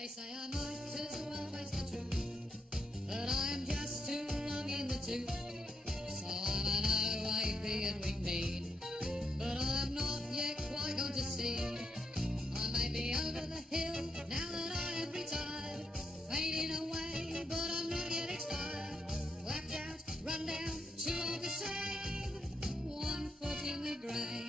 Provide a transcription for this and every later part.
They say I might as well face the truth, but I am just too long in the tooth. So I'm an OAP and we mean, but I'm not yet quite gone to sea. I may be over the hill now that I have retired, fading away, but I'm not yet expired. Clapped out, run down, too old to save, 1 foot in the grave.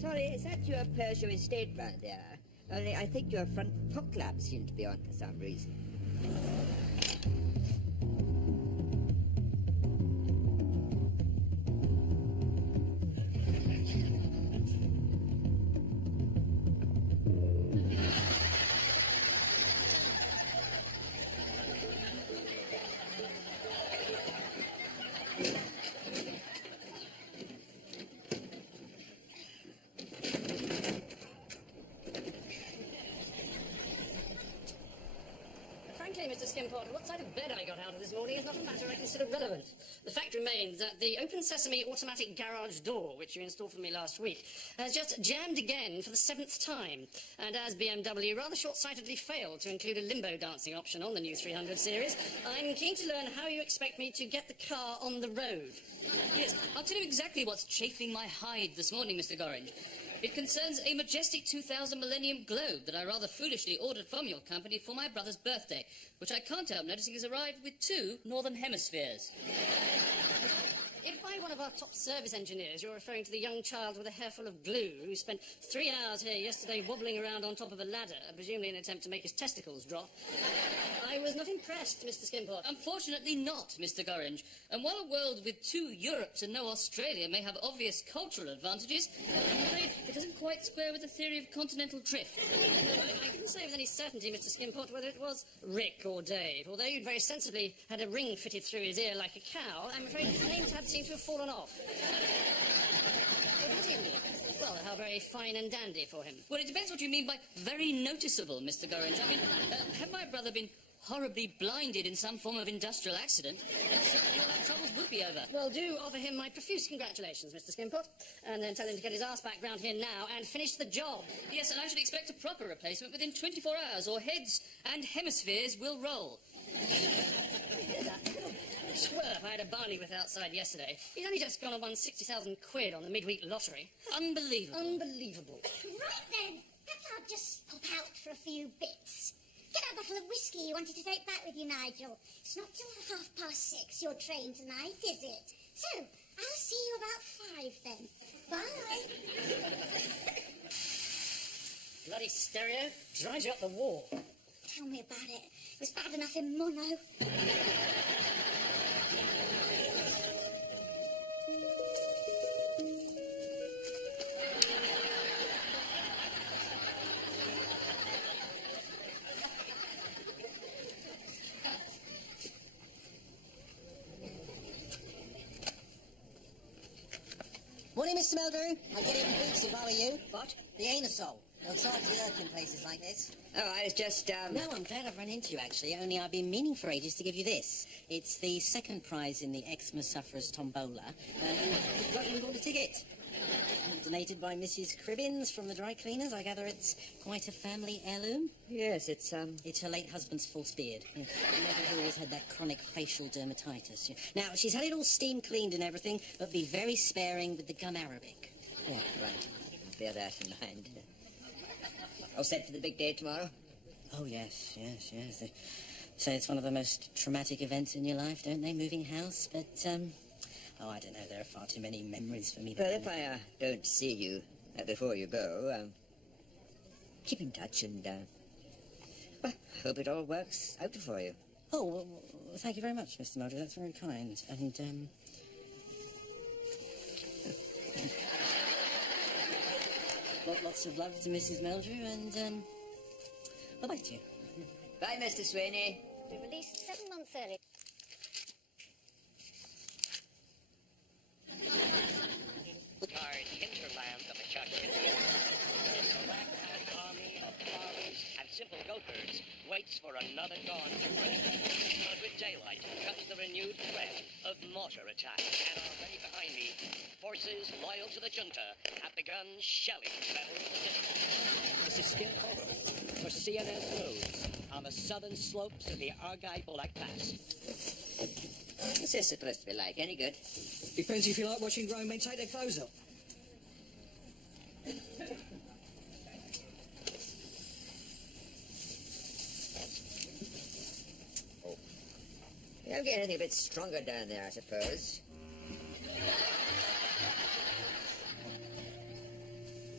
Sorry, is that your Peugeot estate round there? Only I think your front fog lamps seem to be on for some reason. Mr. Skimpot, what side of bed I got out of this morning is not a matter I consider relevant. The fact remains that the Open Sesame automatic garage door, which you installed for me last week, has just jammed again for the 7th time. And as BMW rather short-sightedly failed to include a limbo dancing option on the new 300 series, I'm keen to learn how you expect me to get the car on the road. Yes, I'll tell you exactly what's chafing my hide this morning, Mr. Gorringe. It concerns a majestic 2000 Millennium Globe that I rather foolishly ordered from your company for my brother's birthday, which I can't help noticing has arrived with 2 northern hemispheres. If by one of our top service engineers you're referring to the young child with a hair full of glue who spent 3 hours here yesterday wobbling around on top of a ladder, presumably in an attempt to make his testicles drop, I was not impressed, Mr. Skimpot. Unfortunately not, Mr. Gorringe. And while a world with 2 Europes and no Australia may have obvious cultural advantages, I'm afraid it doesn't quite square with the theory of continental drift. I couldn't say with any certainty, Mr. Skimpot, whether it was Rick or Dave. Although you'd very sensibly had a ring fitted through his ear like a cow, I'm afraid his name tag seemed to have fallen off. Well, how very fine and dandy for him. Well, it depends what you mean by very noticeable, Mr. Gorringe. I mean, had my brother been horribly blinded in some form of industrial accident, then certainly all our troubles would be over. Well, do offer him my profuse congratulations, Mr. Skimpot, and then tell him to get his arse back round here now and finish the job. Yes, and I should expect a proper replacement within 24 hours, or heads and hemispheres will roll. I swear if I had a Barney with outside yesterday. He's only just gone and won 60,000 quid on the midweek lottery. Unbelievable. Unbelievable. Right then, perhaps I'll just pop out for a few bits. Get that bottle of whiskey you wanted to take back with you, Nigel. It's not till 6:30 your train tonight, is it? So, I'll see you about 5 then. Bye. Bloody stereo. Drives you up the wall. Tell me about it. It was bad enough in mono. Morning, Mr. Meldrew. I'd get it in boots if I were you. What? The anusol. They'll charge the earth in places like this. Oh, I was just, No, I'm glad I've run into you, actually. Only I've been meaning for ages to give you this. It's the second prize in the Eczema Sufferers Tombola. You've got a ticket. Donated by Mrs. Cribbins from the dry cleaners. I gather it's quite a family heirloom. yes, it's It's her late husband's false beard. Never always had that chronic facial dermatitis. Now, she's had it all steam cleaned and everything, but be very sparing with the gum arabic. yeah, right. Bear that in mind. All set for the big day tomorrow? Oh, yes. They say it's one of the most traumatic events in your life, don't they? Moving house, but, oh, I don't know. There are far too many memories for me. Well, if I don't see you before you go, keep in touch and, well, I hope it all works out for you. Oh, well, thank you very much, Mr. Meldrew. That's very kind. And, lots of love to Mrs. Meldrew, and, bye-bye to you. Bye, Mr. Sweeney. We released 7 months early. Our hinterland of the Chuck an army of farmers and simple gophers waits for another dawn to break. But with daylight comes the renewed threat of mortar attack. And already behind me, forces loyal to the junta have begun shelling Federal positions. This is still over for CNS News on the southern slopes of the Argyll-Bullock Pass. What's this supposed to be like? Any good? Depends if you like watching grown men take their clothes off. You don't get anything a bit stronger down there, I suppose.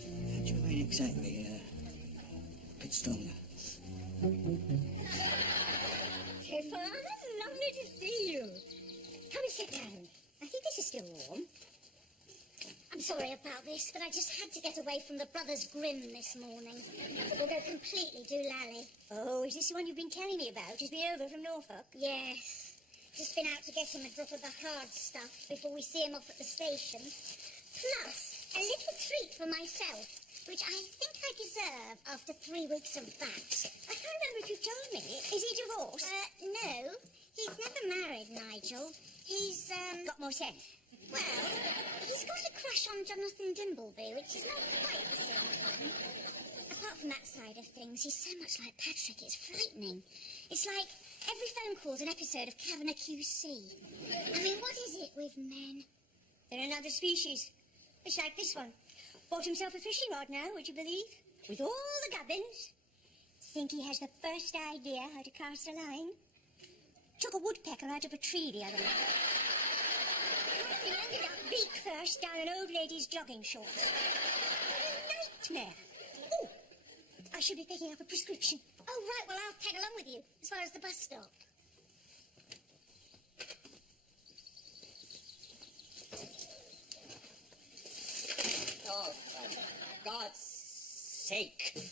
How do you mean exactly? A bit stronger. Pippa, lovely to see you. Come and sit down. I think this is still warm. I'm sorry about this, but I just had to get away from the Brothers Grimm this morning. We'll go completely doolally. Oh, is this the one you've been telling me about? He's been over from Norfolk? Yes. Just been out to get him a drop of the hard stuff before we see him off at the station. Plus, a little treat for myself, which I think I deserve after 3 weeks of that. I can't remember if you've told me. Is he divorced? No. He's never married, Nigel. He's, Got more sense. well, he's got a crush on Jonathan Dimbleby, which is not quite the same fun. Apart from that side of things, he's so much like Patrick, it's frightening. It's like every phone call's an episode of Kavanagh QC. I mean, what is it with men? They're another species. It's like this one. Bought himself a fishing rod now, would you believe? With all the gubbins. Think he has the first idea how to cast a line. Took a woodpecker out of a tree the other night. He ended up beak first down an old lady's jogging shorts. What a nightmare. Oh, I should be picking up a prescription. Oh, right, well, I'll tag along with you, as far as the bus stop. Oh, for God's sake.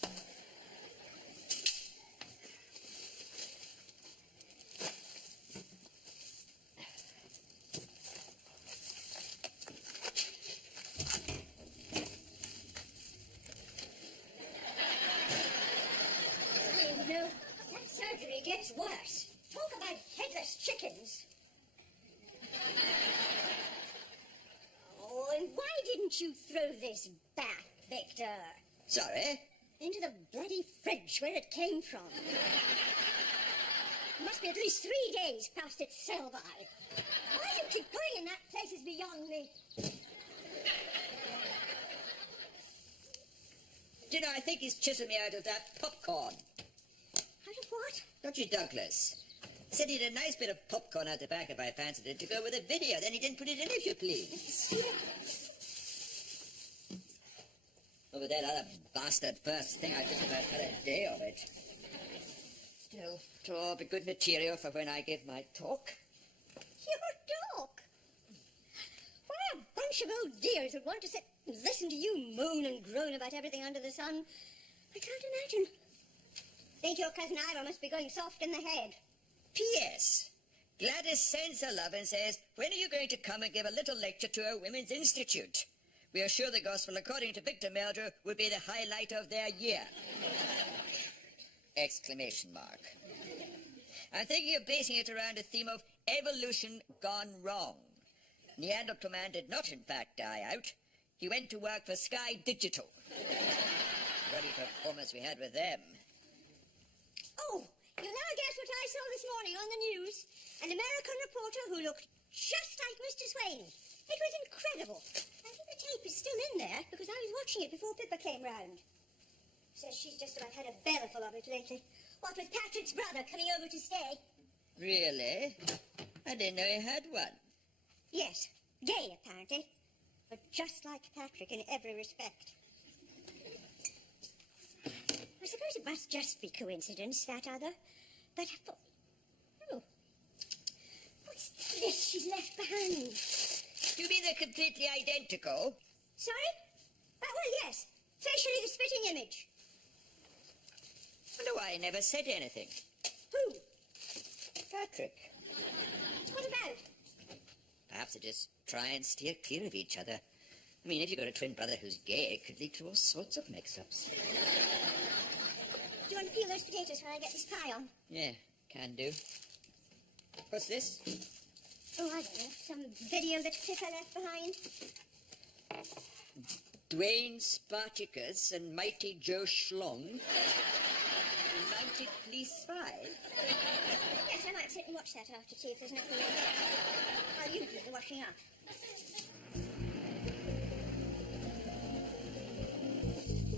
No, that surgery gets worse. Talk about headless chickens. Oh, and why didn't you throw this back, Victor? Sorry? Into the bloody fridge where it came from. Must be at least 3 days past its sell-by. Why you keep going in that place is beyond me. Do you know, I think he's chiseled me out of that popcorn. Out of what? Don't you, Douglas? Said he had a nice bit of popcorn out the back if I fancied it to go with a video. Then he didn't put it in, if you please. Over that other bastard first thing, I just about had a day of it. Still, it'll all be good material for when I give my talk. Your dog? Why, a bunch of old dears would want to sit and listen to you moan and groan about everything under the sun. I can't imagine. Think your cousin Ira must be going soft in the head. P.S. Gladys sends her love and says, when are you going to come and give a little lecture to our Women's Institute? We are sure the gospel, according to Victor Meldrew, would be the highlight of their year. Exclamation mark. I'm thinking of basing it around a theme of evolution gone wrong. Neanderthal man did not, in fact, die out. He went to work for Sky Digital. Bloody performance we had with them. Oh, you'll now guess what I saw this morning on the news. An American reporter who looked just like Mr. Swain. It was incredible. I think the tape is still in there because I was watching it before Pippa came round. Says she's just about had a bellyful of it lately. What with Patrick's brother coming over to stay. Really? I didn't know he had one. Yes, gay apparently, but just like Patrick in every respect. I suppose it must just be coincidence, that other. But I thought, oh, what's this she's left behind? You mean they're completely identical? Sorry? Well, yes. Facially the spitting image. Wonder why I never said anything. Who? Patrick. What about? Perhaps they just try and steer clear of each other. I mean, if you've got a twin brother who's gay, it could lead to all sorts of mix-ups. Do you want to peel those potatoes while I get this pie on? Yeah, can do. What's this? Oh, I don't know. Some video that Pippa left behind. Dwayne Spartacus and Mighty Joe Schlong. Mounted Police 5. Yes, I might sit and watch that after tea if there's nothing else. While you do the washing up.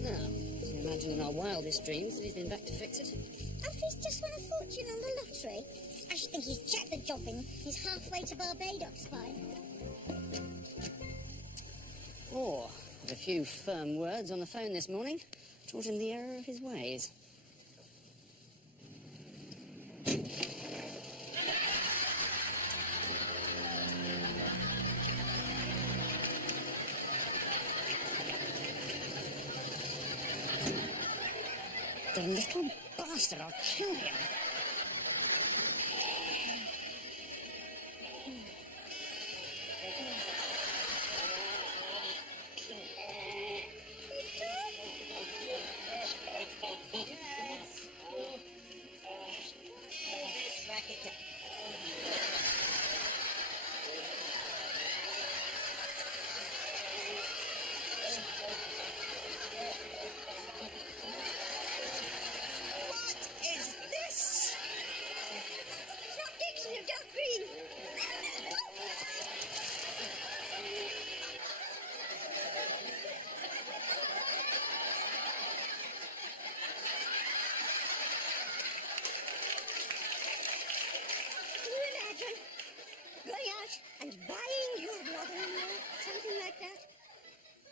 Now, can you imagine in our wildest dreams that he's been back to fix it? Alfie's just won a fortune on the lottery. I should think he's jacked the jobbing. He's halfway to Barbados by. Or, with a few firm words on the phone this morning, taught him the error of his ways. The little bastard, I'll kill him.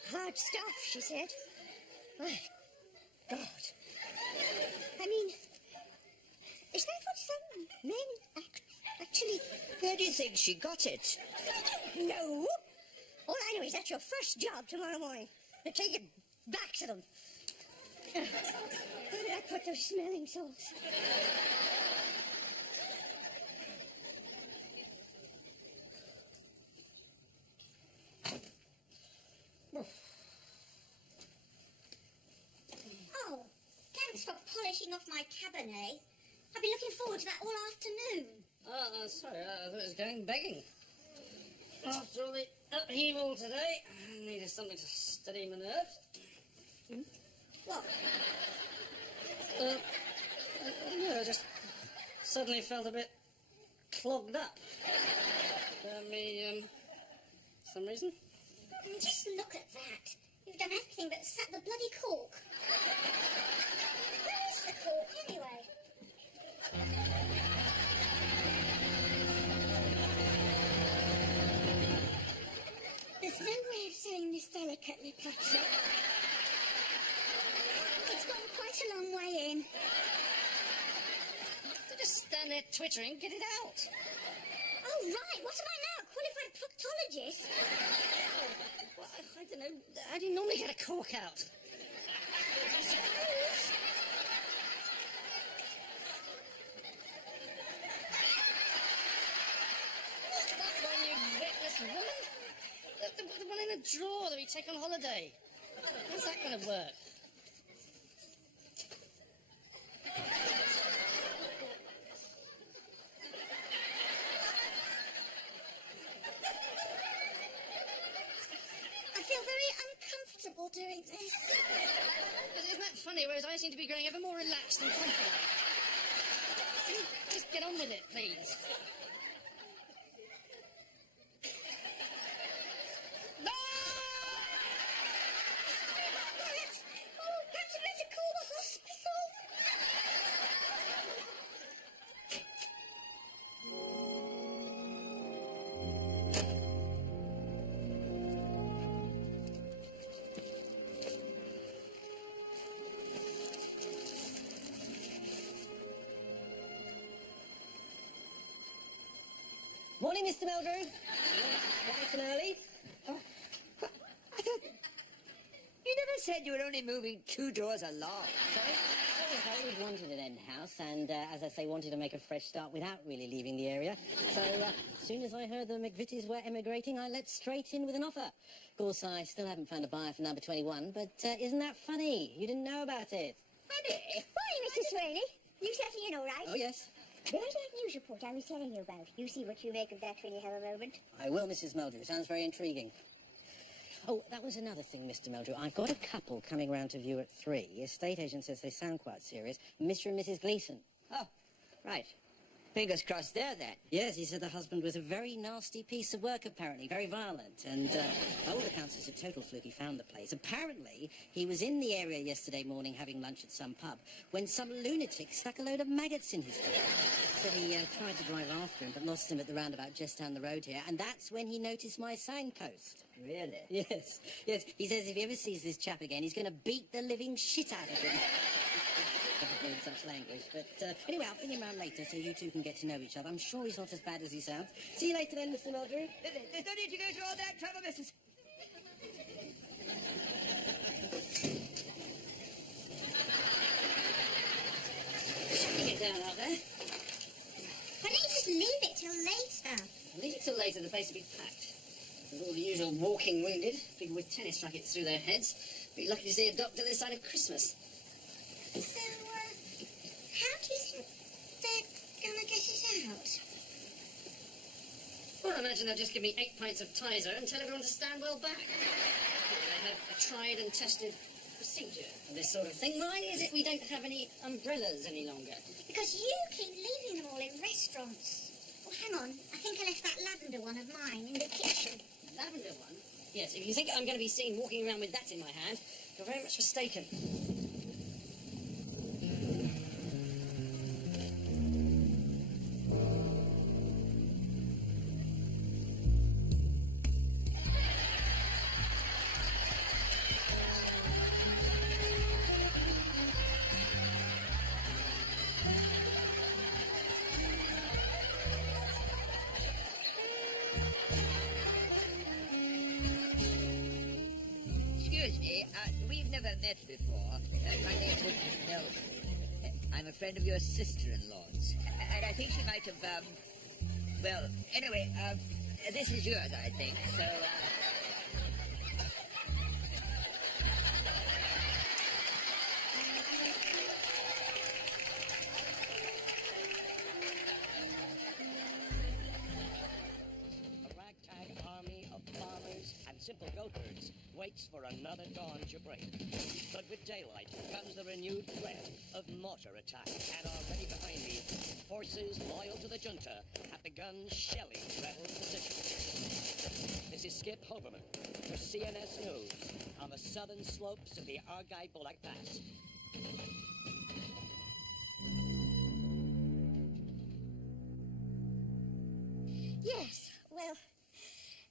Hard stuff, she said. My God. I mean, is that what some men actually... Where do you think she got it? No. All I know is that's your first job tomorrow morning. To take it back to them. Where did I put those smelling salts? Oh, thanks for polishing off my Cabernet. I've been looking forward to that all afternoon. Sorry, I thought it was going begging. After all the upheaval today, I needed something to steady my nerves. What? No, I just suddenly felt a bit clogged up. Some reason? Just look at that. You've done everything but set the bloody cork. Where is the cork, anyway? There's no way of saying this delicately, Patrick. It's gone quite a long way in. Just stand there twittering, get it out. Oh, right. What am I now? Qualified proctologist? Well, I don't know. How do you normally get a cork out? I suppose. That one, you witless woman? The one in a drawer that we take on holiday. How's that going to work? I feel very uncomfortable doing this. Isn't that funny? Whereas I seem to be growing ever more relaxed and confident. Can you just get on with it, please? No! Sorry about that. Oh, perhaps I'd better call the hospital. Morning, Mr. Meldrew. Nice and early. I thought... You never said you were only moving 2 doors along. Sorry? I always wanted an end house, and as I say, wanted to make a fresh start without really leaving the area. So, as soon as I heard the McVitties were emigrating, I leapt straight in with an offer. Of course, I still haven't found a buyer for number 21, but isn't that funny? You didn't know about it. Funny? Why, Mr. Swaney? You settling in all right? Oh, yes. There's that news report I was telling you about. You see what you make of that when you have a moment. I will, Mrs. Meldrew. Sounds very intriguing. Oh, that was another thing, Mr. Meldrew. I've got a couple coming round to view at 3. The estate agent says they sound quite serious. Mr. and Mrs. Gleason. Oh, right. Fingers crossed there, then. Yes, he said the husband was a very nasty piece of work, apparently. Very violent. And by all accounts, it's a total fluke he found the place. Apparently, he was in the area yesterday morning having lunch at some pub when some lunatic stuck a load of maggots in his food. Said he tried to drive after him, but lost him at the roundabout just down the road here. And that's when he noticed my signpost. Really? Yes, yes. He says if he ever sees this chap again, he's going to beat the living shit out of him. Never heard such language. But anyway, I'll bring him round later so you two can get to know each other. I'm sure he's not as bad as he sounds. See you later then, Mr. Meldrew. There's no need to go through all that trouble, Mrs. Shutting it down out there. Why don't you just leave it till later? Leave it till later, the place will be packed. With all the usual walking wounded, people with tennis rackets through their heads. Be lucky to see a doctor this side of Christmas. So, how do you think they're gonna get it out? Well, I imagine they'll just give me 8 pints of Tizer and tell everyone to stand well back. They have a tried and tested procedure for this sort of thing. Why is it we don't have any umbrellas any longer? Because you keep leaving them all in restaurants. Oh, hang on. I think I left that lavender one of mine in the kitchen. Lavender one? Yes, if you think I'm going to be seen walking around with that in my hand, you're very much mistaken. Excuse me, we've never met before. My name's Melvin. I'm a friend of your sister-in-law's. And I think she might have, well, anyway, this is yours, I think, so, A ragtag army of farmers and simple goatherds waits for another dawn to break. But with daylight comes the renewed threat of mortar attack. And already behind me, forces loyal to the junta have begun shelling rebel positions. This is Skip Hoberman for CNS News on the southern slopes of the Argyll-Bullock Pass. Yes, well,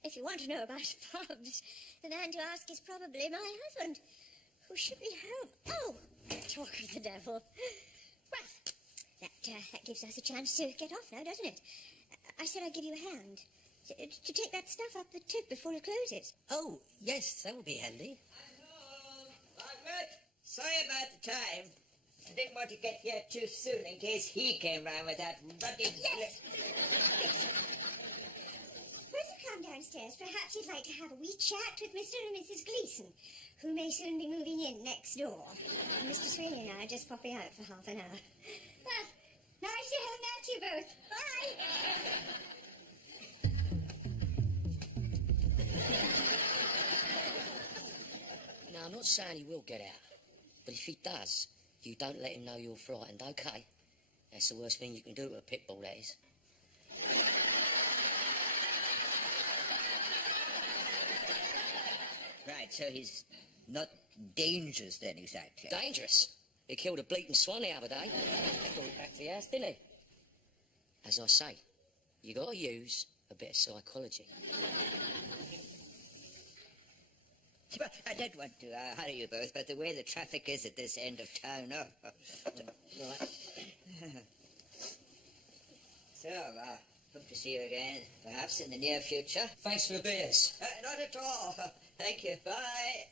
if you want to know about pubs, the man to ask is probably my husband, who should be home. Oh, talk of the devil. Well, that gives us a chance to get off now, doesn't it? I said I'd give you a hand to take that stuff up the tip before it closes. Oh, yes, that would be handy. Hello, Margaret. Sorry about the time. I didn't want to get here too soon in case he came round with that ruddy... Yes! Where's it come down downstairs. Perhaps you'd like to have a wee chat with Mr. and Mrs. Gleason, who may soon be moving in next door. And Mr. Sweeney and I are just popping out for half an hour. Well, nice to have met you both. Bye. Now, I'm not saying he will get out, but if he does, you don't let him know you're frightened, okay? That's the worst thing you can do to a pit bull, that is. Right, so he's not dangerous then, exactly. Dangerous? He killed a bleating swan the other day. Brought it back to the house, didn't he? As I say, you got to use a bit of psychology. Well, I don't want to hurry you both, but the way the traffic is at this end of town, Right. So, hope to see you again, perhaps in the near future. Thanks for the beers. Not at all. Thank you. Bye.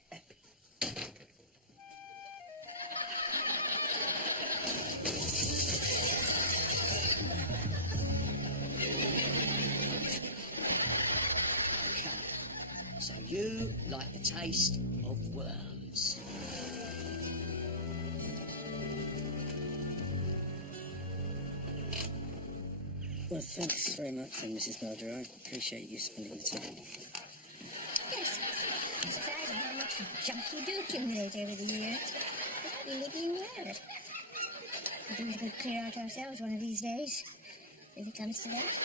So you like the taste of worms? Well, thanks very much, then, Mrs. Melger. I appreciate you spending the time. Yes, I'm surprised at how much junk you do accumulate over the years. It's really been well. I think we could clear out ourselves one of these days, if it comes to that.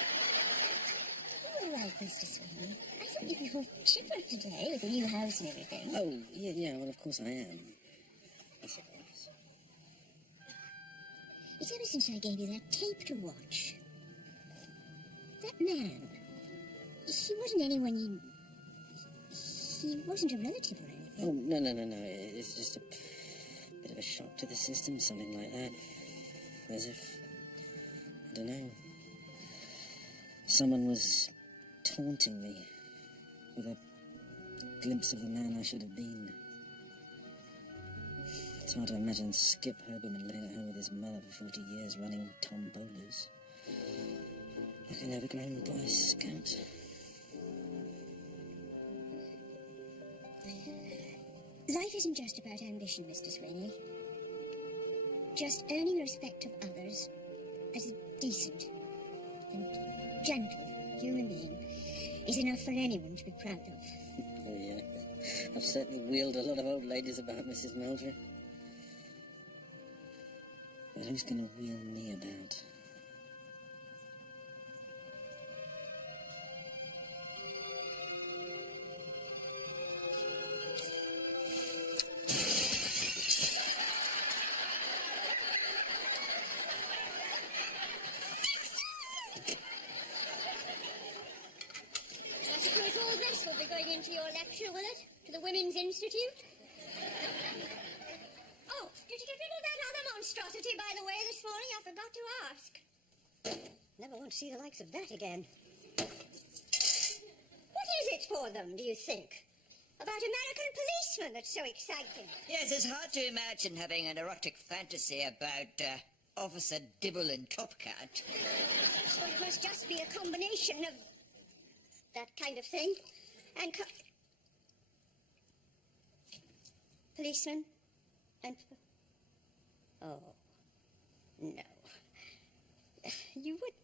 All right, Mr. Sweeney. I thought you'd be all chipper today with the new house and everything. Oh, yeah, well, of course I am. I suppose. It's ever since I gave you that tape to watch. That man, he wasn't anyone he wasn't a relative or anything. Oh, no. It's just a bit of a shock to the system, something like that. As if, I don't know, someone was taunting me with a glimpse of the man I should have been. It's hard to imagine Skip Herberman living at home with his mother for 40 years running tombolas. Like an overgrown Boy Scout. Life isn't just about ambition, Mr. Sweeney. Just earning the respect of others as a decent and gentle human being is enough for anyone to be proud of. Oh, yeah. I've certainly wheeled a lot of old ladies about, Mrs. Meldrew. But who's going to wheel me about? I suppose all this will be going into your lecture, will it? To the Women's Institute? Oh, did you get rid of that other monstrosity, by the way, this morning? I forgot to ask. Never want to see the likes of that again. What is it for them, do you think? About American policemen that's so exciting? Yes, it's hard to imagine having an erotic fantasy about Officer Dibble and Top Cat. So it must just be a combination of that kind of thing. And policemen and... Oh, no. You would...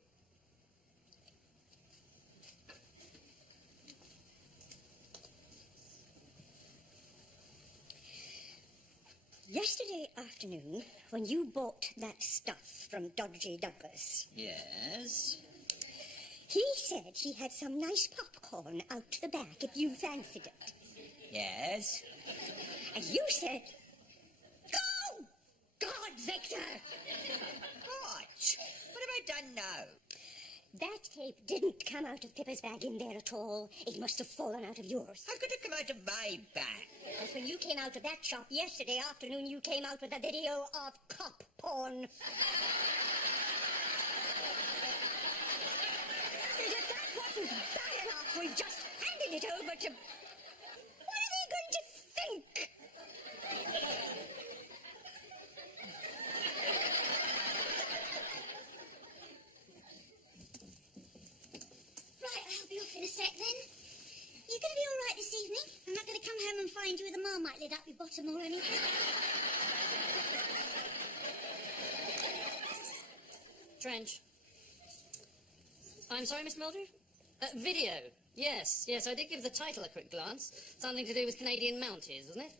Yesterday afternoon, when you bought that stuff from Dodgy Douglas... Yes? He said he had some nice popcorn out the back if you fancied it. Yes? And you said... Go! God, Victor! What? What have I done now? That tape didn't come out of Pippa's bag in there at all. It must have fallen out of yours. How could it come out of my bag? Because when you came out of that shop yesterday afternoon, you came out with a video of cop porn. As if that wasn't bad enough, we've just handed it over to... What are they going to think? Right, I'll be off in a sec then. the Marmite lid up your bottom or anything? Trench. I'm sorry, Mr. Meldrew? Video. Yes, I did give the title a quick glance. Something to do with Canadian Mounties, wasn't it?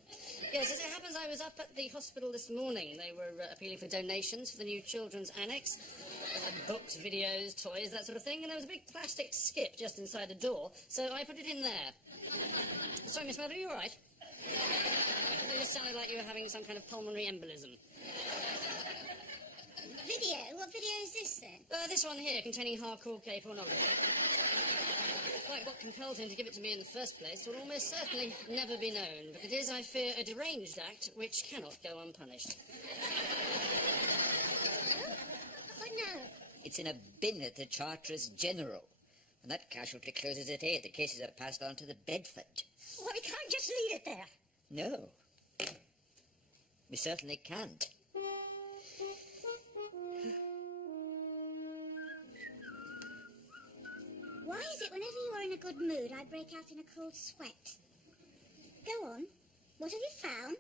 Yes, as it happens, I was up at the hospital this morning. They were appealing for donations for the new children's annex. Books, videos, toys, that sort of thing. And there was a big plastic skip just inside the door, so I put it in there. Sorry, Miss Meldrew, you all right? It just sounded like you were having some kind of pulmonary embolism. Video? What video is this, then? This one here, containing hardcore gay pornography. Quite what compelled him to give it to me in the first place will almost certainly never be known, but it is, I fear, a deranged act which cannot go unpunished. What now? It's in a bin at the Charterers General. And that casualty closes at 8. The cases are passed on to the Bedford. Well, we can't just leave it there. No. We certainly can't. Why is it whenever you are in a good mood, I break out in a cold sweat? Go on. What have you found?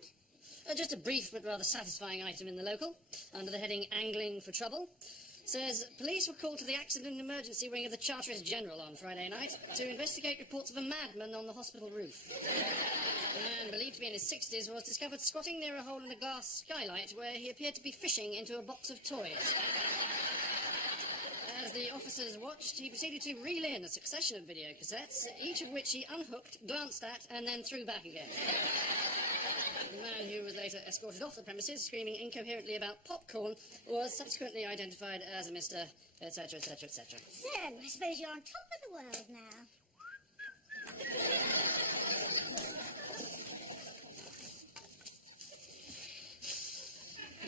Just a brief but rather satisfying item in the local, under the heading Angling for Trouble. Says, police were called to the accident and emergency wing of the Charterers General on Friday night to investigate reports of a madman on the hospital roof. The man, believed to be in his 60s, was discovered squatting near a hole in the glass skylight where he appeared to be fishing into a box of toys. As the officers watched, he proceeded to reel in a succession of video cassettes, each of which he unhooked, glanced at, and then threw back again. The man, who was later escorted off the premises, screaming incoherently about popcorn, was subsequently identified as a Mr. etc., etc., etc. So, I suppose you're on top of the world now.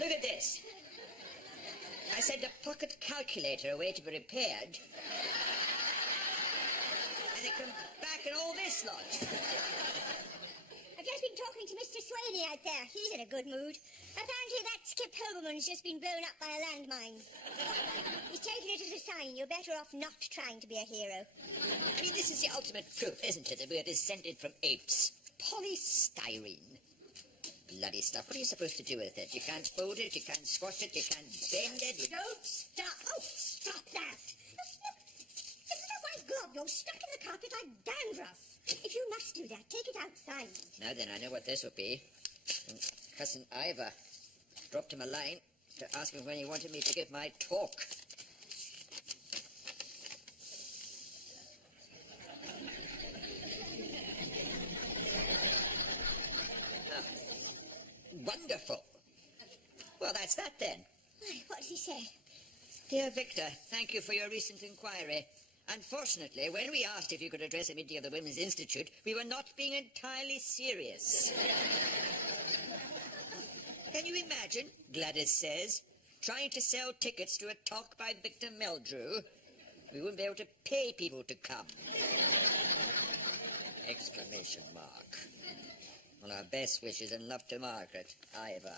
Look at this. I sent a pocket calculator away to be repaired. And they come back and all this lot. I've just been talking to Mr. Swaney out there. He's in a good mood. Apparently that Skip Hoberman's just been blown up by a landmine. He's taken it as a sign you're better off not trying to be a hero. I mean, this is the ultimate proof, isn't it, that we are descended from apes? Polystyrene. Bloody stuff. What are you supposed to do with it? You can't fold it, you can't squash it, you can't bend it. Don't stop. Oh, stop that. Look at that white glob. You're stuck in the carpet like dandruff. If you must do that, take it outside. Now then, I know what this would be. Cousin Ivor dropped him a line to ask him when he wanted me to give my talk. Wonderful. Well, that's that then. Why, what did he say? Dear Victor, thank you for your recent inquiry. Unfortunately, when we asked if you could address a meeting of the Women's Institute, we were not being entirely serious. Can you imagine, Gladys says, trying to sell tickets to a talk by Victor Meldrew? We wouldn't be able to pay people to come. Exclamation mark. Well, our best wishes and love to Margaret, Ivor.